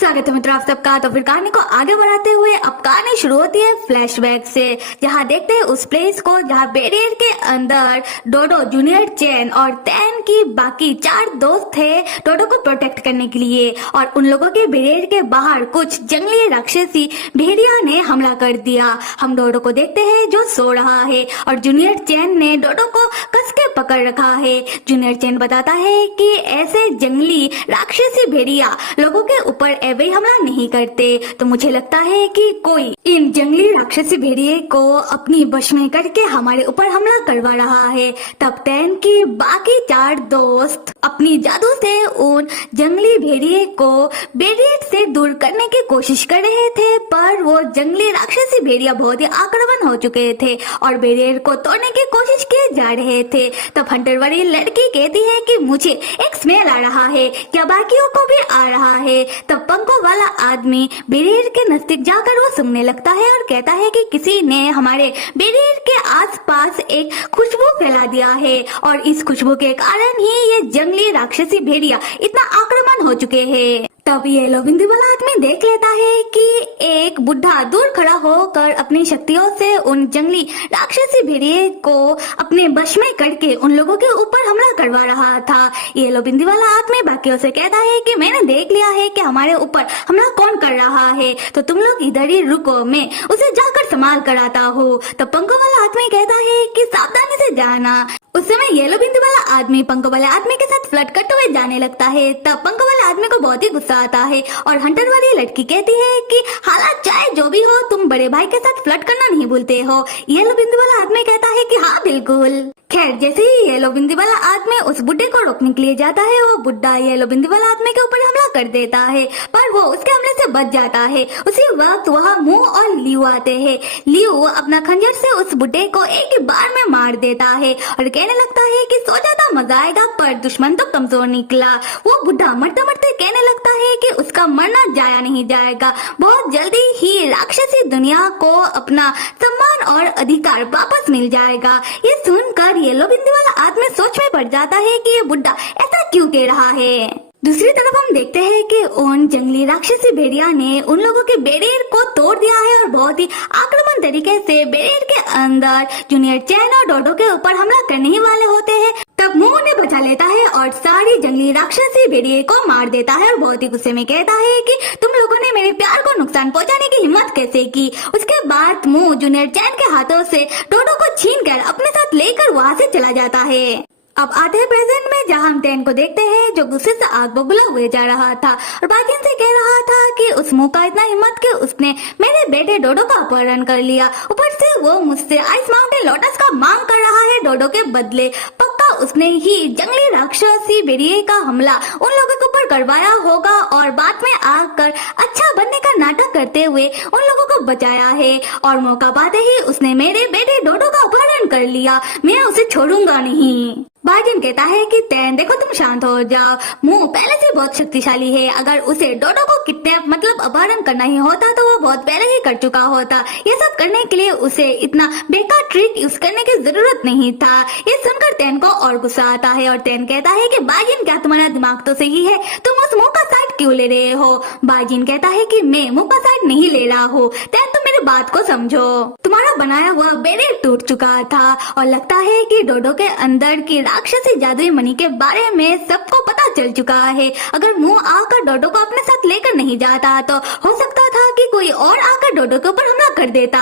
स्वागत है मित्रों आप सबका। तो फिर कहानी को आगे बढ़ाते हुए अब कहानी शुरू होती है फ्लैशबैक से, जहाँ देखते हैं उस प्लेस को जहाँ बैरियर के अंदर डोडो, जूनियर चैन और तैन की बाकी 4 दोस्त थे डोडो को प्रोटेक्ट करने के लिए। और उन लोगों के बैरियर के बाहर कुछ जंगली राक्षसी भेड़िया ने हमला कर दिया। हम डोडो को देखते हैं जो सो रहा है और जूनियर चैन ने डोडो को कस के पकड़ रखा है। जूनियर चैन बताता है कि ऐसे जंगली राक्षसी भेड़िया लोगों के ऊपर वे हमला नहीं करते, तो मुझे लगता है कि कोई इन जंगली राक्षसी भेड़िए को अपनी बश में करके हमारे ऊपर हमला करवा रहा है। तब तैन की बाकी 4 दोस्त अपनी जादू से उन जंगली भेड़िए को बैरियर से दूर करने की कोशिश कर रहे थे, पर वो जंगली राक्षसी भेड़िया बहुत ही आक्रामक हो चुके थे और बैरियर को तोड़ने की कोशिश किए जा रहे थे। तब हंटर वाली लड़की कहती है कि मुझे एक स्मेल आ रहा है, क्या बाकियों को भी आ रहा है? तब पंखों वाला आदमी बैरियर के नजदीक जाकर वो सुनने लगता है और कहता है कि किसी ने हमारे बैरियर के आसपास एक खुशबू फैला दिया है और इस खुशबू के कारण ही ये जंगली राक्षसी भेड़िया इतना आक्रामक हो चुके हैं। तब ये लोबिंदी वाला आदमी देख लेता है कि एक बुढ़ा दूर खड़ा होकर अपनी शक्तियों से उन जंगली राक्षसी भेड़िए को अपने बश में करके उन लोगों के ऊपर हमला करवा रहा था। ये लोबिंदी वाला आदमी बाकियों से कहता है कि मैंने देख लिया है कि हमारे ऊपर हमला कौन कर रहा है, तो तुम लोग इधर ही रुको, मैं उसे जाकर संभाल कर आता हूँ। तब पंखों वाला आदमी कहता है कि सावधानी से जाना। उस समय येलो बिंदी वाला आदमी पंखों वाले आदमी के साथ फ्लर्ट करते हुए जाने लगता है। तब पंखों वाले आदमी को बहुत ही गुस्सा आता है और हंटर वाली लड़की कहती है कि हालात चाहे जो भी हो तुम बड़े भाई के साथ फ्लर्ट करना नहीं भूलते हो। येलो बिंदी वाला आदमी कहता है कि हाँ बिल्कुल। खैर जैसे ही येलो बिंदी वाला आदमी उस बुड्ढे को रोकने के लिए जाता है, वो बुड्ढा येलो बिंदी वाला आदमी के ऊपर हमला कर देता है, पर वो उसके हमले से बच जाता है। उसी वक्त वहाँ मुंह और लियो आते हैं। लियो अपना खंजर से उस बुड्ढे को एक ही बार में मार देता है और कहने लगता है कि सोचा था मजा आएगा, पर दुश्मन तो कमजोर निकला। वो बुढ़ा मरते मरते कहने लगता है कि उसका मरना जाया नहीं जाएगा, बहुत जल्दी ही राक्षसी दुनिया को अपना सम्मान और अधिकार वापस मिल जाएगा। ये सुनकर येलो बिंदी वाला आदमी सोच में पड़ जाता है कि ये बुड्ढा ऐसा क्यों कह रहा है। दूसरी तरफ हम देखते हैं कि उन जंगली राक्षसी भेड़िया ने उन लोगों के बैरियर को तोड़ दिया है और बहुत ही आक्रामक तरीके से बैरियर के अंदर जूनियर चैन और डोडो के ऊपर हमला करने ही वाले होते हैं। तब मुंह उन्हें बचा लेता है और सारी जंगली राक्षसी भेड़िए को मार देता है और बहुत ही गुस्से में कहता है कि तुम लोगों ने मेरे प्यार को नुकसान पहुंचाने की हिम्मत कैसे की। उसके बाद मुंह जूनियर चैन के हाथों से डोडो को छीनकर अपने साथ लेकर वहाँ से चला जाता है। अब आते हैं प्रेजेंट में, जहाँ हम टैन को देखते हैं जो गुस्से से आग बबूला हुए जा रहा था और बाजिन से कह रहा था कि उस मुंह का इतना हिम्मत कि उसने मेरे बेटे डोडो का अपहरण कर लिया, ऊपर से वो मुझसे आइस माउंटेन लोटस का मांग कर रहा है डोडो के बदले। पक्का उसने ही जंगली राक्षसी भेड़िए का हमला उन लोगों के ऊपर करवाया होगा और बाद में आकर अच्छा बनने का नाटक करते हुए उन लोगों को बचाया है और मौका पाते ही उसने मेरे बेटे डोडो का अपहरण कर लिया। मैं उसे छोड़ूंगा नहीं। बाजिन कहता है कि तैन देखो तुम शांत हो जाओ, मुंह पहले से बहुत शक्तिशाली है, अगर उसे डोडो को किडनैप मतलब अपहरण करना ही होता तो वो बहुत पहले ही कर चुका होता। ये सब करने के लिए उसे इतना बेकार ट्रिक यूज करने की जरूरत नहीं था। ये सुनकर तैन को और गुस्सा आता है और तैन कहता है कि बाजिन क्या तुम्हारा दिमाग तो सही है, तुम उस मुंह का साइड क्यों ले रहे हो। बाजिन कहता है कि मैं मुंह का साइड नहीं ले रहा हूँ, तैन तुम मेरी बात को समझो, तुम्हारा बनाया हुआ बैरियर टूट चुका था और लगता है कि डोडो के अंदर की राक्षसी जादुई मणि के बारे में सबको पता चल चुका है। अगर मुंह आकर डोडो को अपने साथ लेकर नहीं जाता तो हो सकता था कि कोई और आकर डोडो के ऊपर हमला कर देता।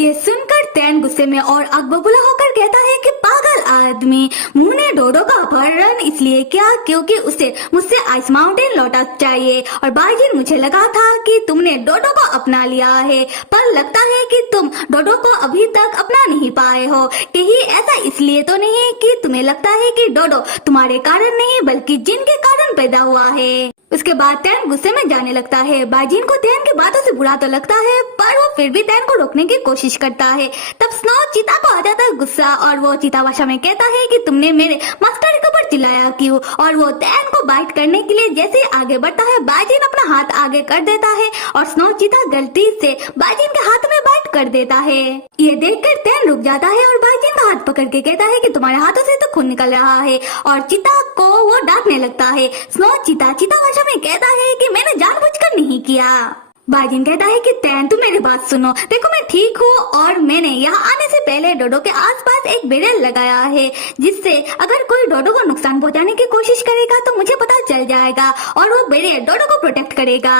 ये सुनकर तैन गुस्से में और आग बबूला होकर कहता है कि पागल आदमी, मुंह ने डोडो का अपहरण इसलिए किया क्योंकि उसे मुझसे आइस माउंटेन लोटस चाहिए और बाजिन मुझे लगा था कि तुमने डोडो को अपना लिया है, पर लगता है कि तुम डोडो को अभी तक अपना नहीं पाए हो। कहीं ऐसा इसलिए तो नहीं कि तुम्हें लगता है कि डोडो तुम्हारे कारण नहीं बल्कि जिन के कारण पैदा हुआ है। उसके बाद तैन गुस्से में जाने लगता है। बाजिन को तैन की बातों से बुरा तो लगता है, पर वो फिर भी तैन को रोकने की कोशिश करता है। तब स्नो चीता को आ जाता है गुस्सा और वो चीता भाषा में कहता है कि तुमने मेरे मास्टर के ऊपर चिल्लाया क्यों, और वो तैन को बाइट करने के लिए जैसे आगे बढ़ता है बाजिन अपना हाथ आगे कर देता है और स्नो चीता गलती से बाजिन के हाथ में बाइट कर देता है। ये देखकर तैन रुक जाता है और बाजिन का हाथ पकड़ के कहता है कि तुम्हारे हाथों से तो खून निकल रहा है और चीता को वो डांटने लगता है। स्नो चीता भाषा में कहता है कि मैंने जानबूझकर नहीं किया। बाजिन कहता है कि तैन तुम मेरी बात सुनो, देखो मैं ठीक हूँ और मैंने यहाँ आने से पहले डोडो के आसपास एक बेरियर लगाया है, जिससे अगर कोई डोडो को नुकसान पहुँचाने की कोशिश करेगा तो मुझे पता चल जाएगा और वो बेरियर डोडो को प्रोटेक्ट करेगा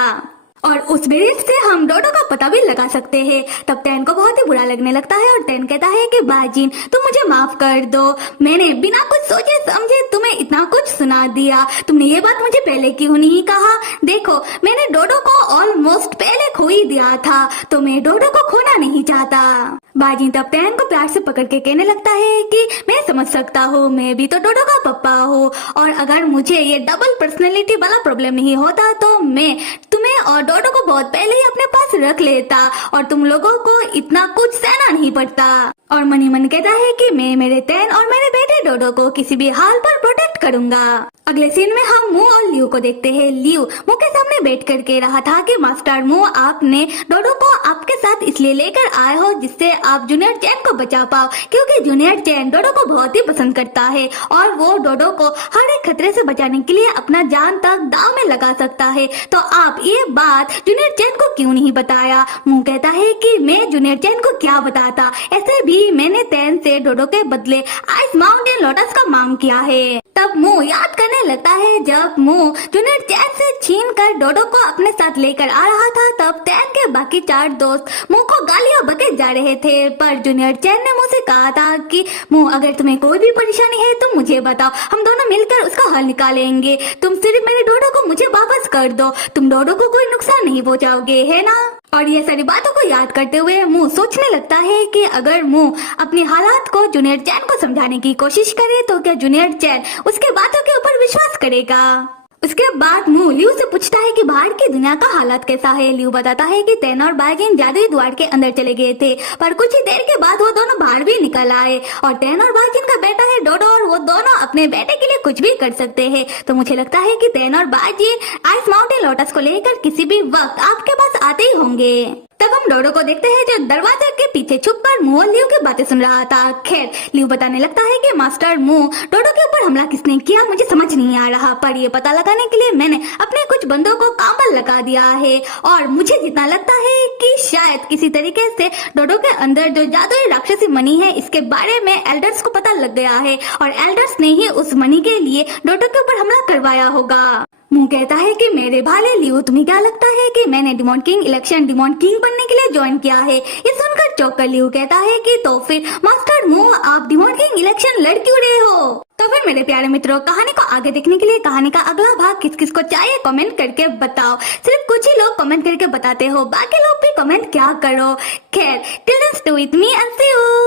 और उस बेरियर से हम डोडो का पता भी लगा सकते हैं। तब तैन को बहुत ही बुरा लगने लगता है और तैन कहता है कि बाजिन तुम मुझे माफ कर दो, मैंने बिना कुछ सोचे समझे तुम्हें इतना कुछ सुना दिया, तुमने ये बात मुझे पहले क्यों नहीं कहा। देखो मैंने डोडो को ऑलमोस्ट पहले खो ही दिया था, तो मैं डोडो को खोना नहीं चाहता। बाजिन तब तैन को प्यार से पकड़ के कहने लगता है कि मैं समझ सकता हूँ, मैं भी तो डोडो का पप्पा हूँ और अगर मुझे ये डबल पर्सनैलिटी वाला प्रॉब्लम नहीं होता तो मैं तुम्हें और डोडो को बहुत पहले ही अपने पास रख लेता और तुम लोगों को इतना कुछ सहना नहीं पड़ता। और मनी मन कहता है कि मैं मेरे तैन और मेरे बेटे डोडो को किसी भी हाल पर प्रोटेक्ट करूंगा। अगले सीन में हम मू और लियो को देखते हैं। लियो मू के सामने बैठ कर कह रहा था कि मास्टर मू, आपने डोडो को आपके साथ इसलिए लेकर आए हो जिससे आप जूनियर चैन को बचा पाओ, क्योंकि जूनियर चैन डोडो को बहुत ही पसंद करता है और वो डोडो को हर एक खतरे से बचाने के लिए अपना जान तक दांव में लगा सकता है। तो आप ये बात जूनियर चैन को क्यों नहीं बताया। मू कहता है कि मैं जूनियर चैन को क्या बताता, ऐसे भी मैंने तैन से डोडो के बदले आइस माउंटेन लोटस का मांग किया है। तब मू याद करने लगता है जब मू जूनियर चैन से छीन कर डोडो को अपने साथ लेकर आ रहा था, तब तैन के बाकी 4 दोस्त मू को गालियां बके जा रहे थे, पर जूनियर चैन ने मुझसे कहा था कि मू अगर तुम्हें कोई भी परेशानी है तो मुझे बताओ, हम दोनों मिलकर उसका हल निकालेंगे, तुम सिर्फ मेरे डोडो को मुझे वापस कर दो, तुम डोडो को कोई नुकसान नहीं पहुँचाओगे, है ना। और ये सारी बातों को याद करते हुए मू सोचने लगता है कि अगर मू अपनी हालात को जूनियर चैन को समझाने की कोशिश करे तो क्या जूनियर चैन उसके बातों के ऊपर विश्वास करेगा। उसके बाद मू लियो से पूछता है कि बाहर की दुनिया का हालत कैसा है। लियो बताता है कि तैन और बाजिन जादुई द्वार के अंदर चले गए थे, पर कुछ ही देर के बाद वो दोनों बाहर भी निकल आए और तैन और बाजिन का बेटा है डोडो और वो दोनों अपने बेटे के लिए कुछ भी कर सकते हैं। तो मुझे लगता है कि तैन और बाजिन आइस माउंटेन लोटस को लेकर किसी भी वक्त आपके पास आते ही होंगे। तब हम डोडो को देखते हैं जो दरवाजे के पीछे छुपकर मू और लियो की बातें सुन रहा था। खैर लियो बताने लगता है कि मास्टर मू, डोडो के ऊपर हमला किसने किया मुझे समझ नहीं आ रहा, पर ये पता लगाने के लिए मैंने अपने कुछ बंदों को काम पर लगा दिया है और मुझे जितना लगता है कि शायद किसी तरीके से डोडो के अंदर जो जादुई राक्षसी मणि है इसके बारे में एल्डर्स को पता लग गया है और एल्डर्स ने ही उस मणि के लिए डोडो के ऊपर हमला करवाया होगा। मू कहता है कि मेरे भाले लियो, तुम्हें क्या लगता है कि मैंने demon king election demon king बनने के लिए ज्वाइन किया है। ये सुनकर चौंकर लियो कहता है कि तो फिर मास्टर मू, आप डिमॉन किंग इलेक्शन लड़ क्यों रहे हो। तो फिर मेरे प्यारे मित्रों, कहानी को आगे देखने के लिए कहानी का अगला भाग किस किस को चाहिए कमेंट करके बताओ। सिर्फ कुछ ही लोग कमेंट करके बताते हो, बाकी लोग भी कमेंट क्या करो। खैर till then stay with me and see you.